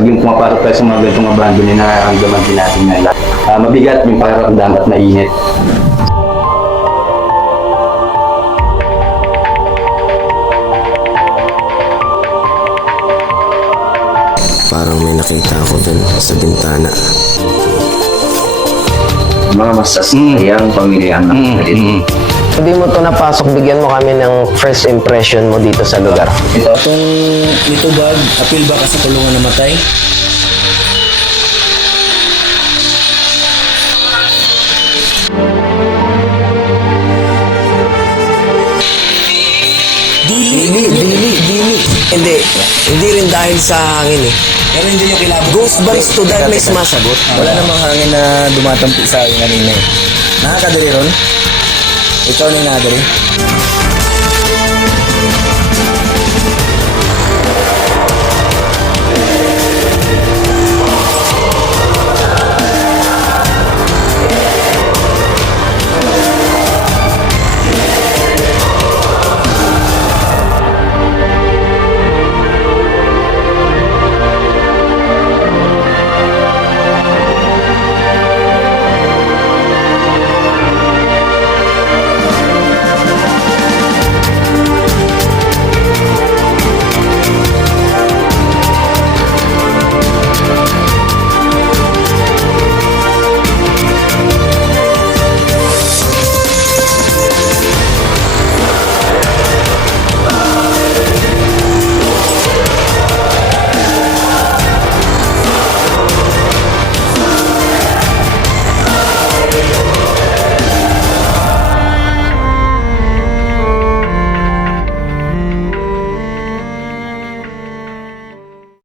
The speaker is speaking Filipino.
Yung pumapasok tayo sa mga ganitong abandon, nararamdaman din natin ngayon. Mabigat yung pakiramdam at mainit. Parang may nakita ako dun sa bintana. Mga masasayang pamilya ang nakita dito. Hindi mo to napasok, bigyan mo kami ng first impression mo dito sa lugar. Itong litubag, apil ba ka sa kulungan namatay? Dili. Hindi rin dahil sa hangin eh. Pero hindi yung kilabot. Ghost bangs to dahil may sumasagot. Wala namang hangin na dumatampi sa akin kanina eh. Nakakadali ron? Ikaw na yung nakadali?